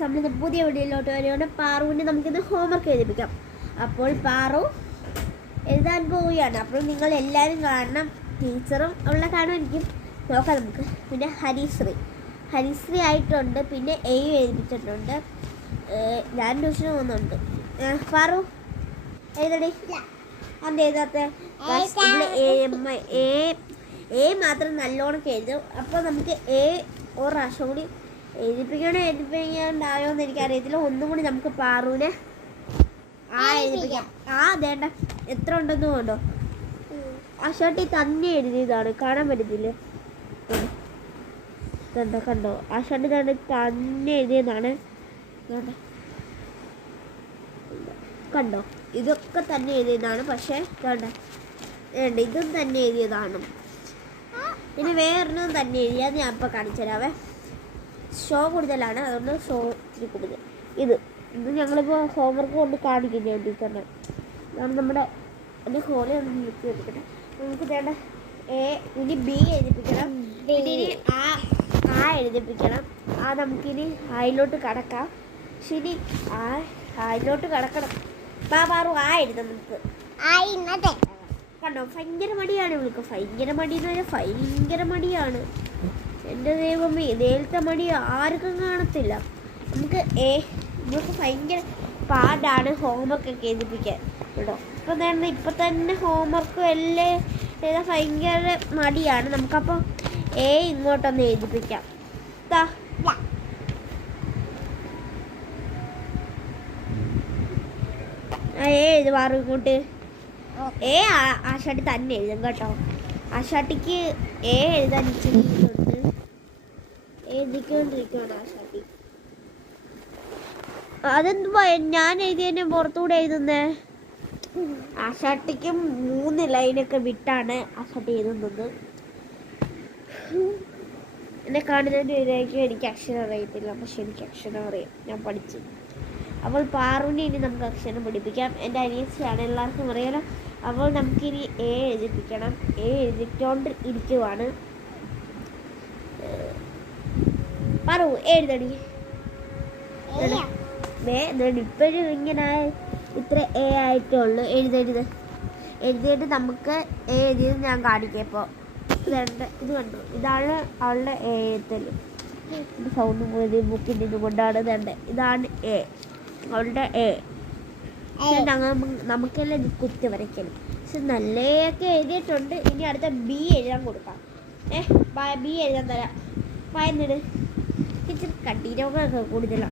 Viewers, നമ്മളിന്ന് പുതിയ വീഡിയോയിലോട്ട് വരികയാണ്. പാറുവിനെ നമുക്കിന്ന് ഹോംവർക്ക് എഴുതിപ്പിക്കാം. അപ്പോൾ പാറു എഴുതാൻ പോവുകയാണ്. അപ്പോൾ നിങ്ങൾ എല്ലാവരും കാണണം, ടീച്ചറും അവളെ കാണുമായിരിക്കും. നോക്കാം നമുക്ക്. പിന്നെ ഹരിശ്രീ ആയിട്ടുണ്ട്. പിന്നെ എയും എഴുതിപ്പിച്ചിട്ടുണ്ട്. ഞാൻ ട്യൂഷന് പോകുന്നുണ്ട്. പാറു എഴുതടി. അന്ന് എഴുതാത്ത എ മാത്രം നല്ലോണം എഴുതും. അപ്പോൾ നമുക്ക് എ ഒരു പ്രാവശ്യം കൂടി എഴുതിപ്പിക്കാണ്ടായോന്ന് എനിക്കറിയത്തില്ല. ഒന്നും കൂടി നമുക്ക് പാറുവിനെ എഴുതിപ്പിക്കാം. വേണ്ട എത്ര ഉണ്ടെന്ന് കൊണ്ടോ. ആ ഷർട്ടിൽ തന്നെ എഴുതിയതാണ്, കാണാൻ പറ്റത്തില്ലേ? കണ്ടോ, ആ ഷർട്ടിൽ തന്നെ എഴുതിയതാണ്. കണ്ടോ, ഇതൊക്കെ തന്നെ എഴുതിയതാണ്. പക്ഷേ ഇതും തന്നെ എഴുതിയതാണ്. പിന്നെ വേറൊന്നും തന്നെ എഴുതിയാൽ ഞാൻ ഇപ്പോൾ കാണിച്ചു തരാവേ. ഷോ കൂടുതലാണ്, അതുകൊണ്ട് ഷോ ഇത്തിരി കൂടുതൽ. ഇത് ഞങ്ങളിപ്പോൾ ഹോംവർക്ക് കൊണ്ട് കാണിക്കുന്നു ടീച്ചറിനെ. അതാണ് നമ്മുടെ എൻ്റെ ഹോളി ഒന്ന് നിർത്തി എടുക്കട്ടെ. നമുക്ക് വേണ്ട ഇനി ബി എഴുതിപ്പിക്കണം. പിന്നെ ഇനി ആ എഴുതിപ്പിക്കണം. നമുക്കിനി അതിലോട്ട് കടക്കാം. ശരി, അതിലോട്ട് കടക്കണം. പാറു എഴുതാം നമുക്ക്. കണ്ടോ, ഭയങ്കര മടിയാണ് ഇവൾക്ക്. ഭയങ്കര മടി എന്ന് പറഞ്ഞാൽ ഭയങ്കര മടിയാണ്. എൻ്റെ ദൈവമേ, നേരത്തെ മടി ആർക്കും കാണത്തില്ല. നമുക്ക് ഭയങ്കര പാടാണ് ഹോംവർക്ക് ഒക്കെ എഴുതിപ്പിക്കാൻ കേട്ടോ. ഇപ്പം തന്നെ ഹോംവർക്ക് എല്ലാം ഭയങ്കര മടിയാണ്. നമുക്കപ്പോൾ ഇങ്ങോട്ടൊന്ന് എഴുതിപ്പിക്കാം. എഴുതി മാറും ഇങ്ങോട്ട്. ആ ഷർട്ട് തന്നെ എഴുതും കേട്ടോ. ആ ഷർട്ടിക്ക് എഴുതാൻ ഇച്ചിരിയുണ്ട്. എഴുതിക്കൊണ്ടിരിക്കുകയാണ് ആ ഷർട്ടി. അതെന്തുവാ ഞാൻ എഴുതിയതിന് പുറത്തുകൂടെ എഴുതുന്നേ? ആ ഷർട്ടിക്കും 3 ലൈനൊക്കെ വിട്ടാണ് ആ ഷർട്ട് എഴുതുന്നത്. എന്നെ കാണുന്നതിൻ്റെ ഇതായിരിക്കും എനിക്ക് അക്ഷരം അറിയത്തില്ല, പക്ഷെ എനിക്ക് അക്ഷരം അറിയാം, ഞാൻ പഠിച്ചു. അപ്പോൾ പാറുവിനെ ഇനി നമുക്ക് അക്ഷരം പഠിപ്പിക്കാം. എൻ്റെ അനിയത്തിയാണ്, എല്ലാവർക്കും അറിയാലോ. അപ്പോൾ നമുക്കിനി എഴുതിപ്പിക്കണം. എഴുതിക്കൊണ്ട് ഇരിക്കുവാണ്. പാറു എഴുതടി. ഇപ്പോഴും ഇങ്ങനെ ഇത്ര ആയിട്ടുള്ളൂ. എഴുതിയിട്ട് നമുക്ക് എഴുതിയത് ഞാൻ കാണിക്കാം. ഇപ്പോൾ ഇത് കണ്ടു, ഇതാണ് അവളുടെ എഴുത്തൽ. സൗണ്ട് പോയത് ബുക്കിൻ്റെ ഇതുകൊണ്ടാണ്. ഇതാണ് അവളുടെ നമുക്കെല്ലാം കുത്തി വരയ്ക്കണം. പക്ഷെ നല്ലതൊക്കെ എഴുതിയിട്ടുണ്ട്. ഇനി അടുത്ത ബി എഴുതാൻ കൊടുക്കാം. ബി എഴുതാൻ തരാം. വായന്നിട്. ഇച്ചിരി കട്ടീരൊക്കെ കൂടുതലാണ്.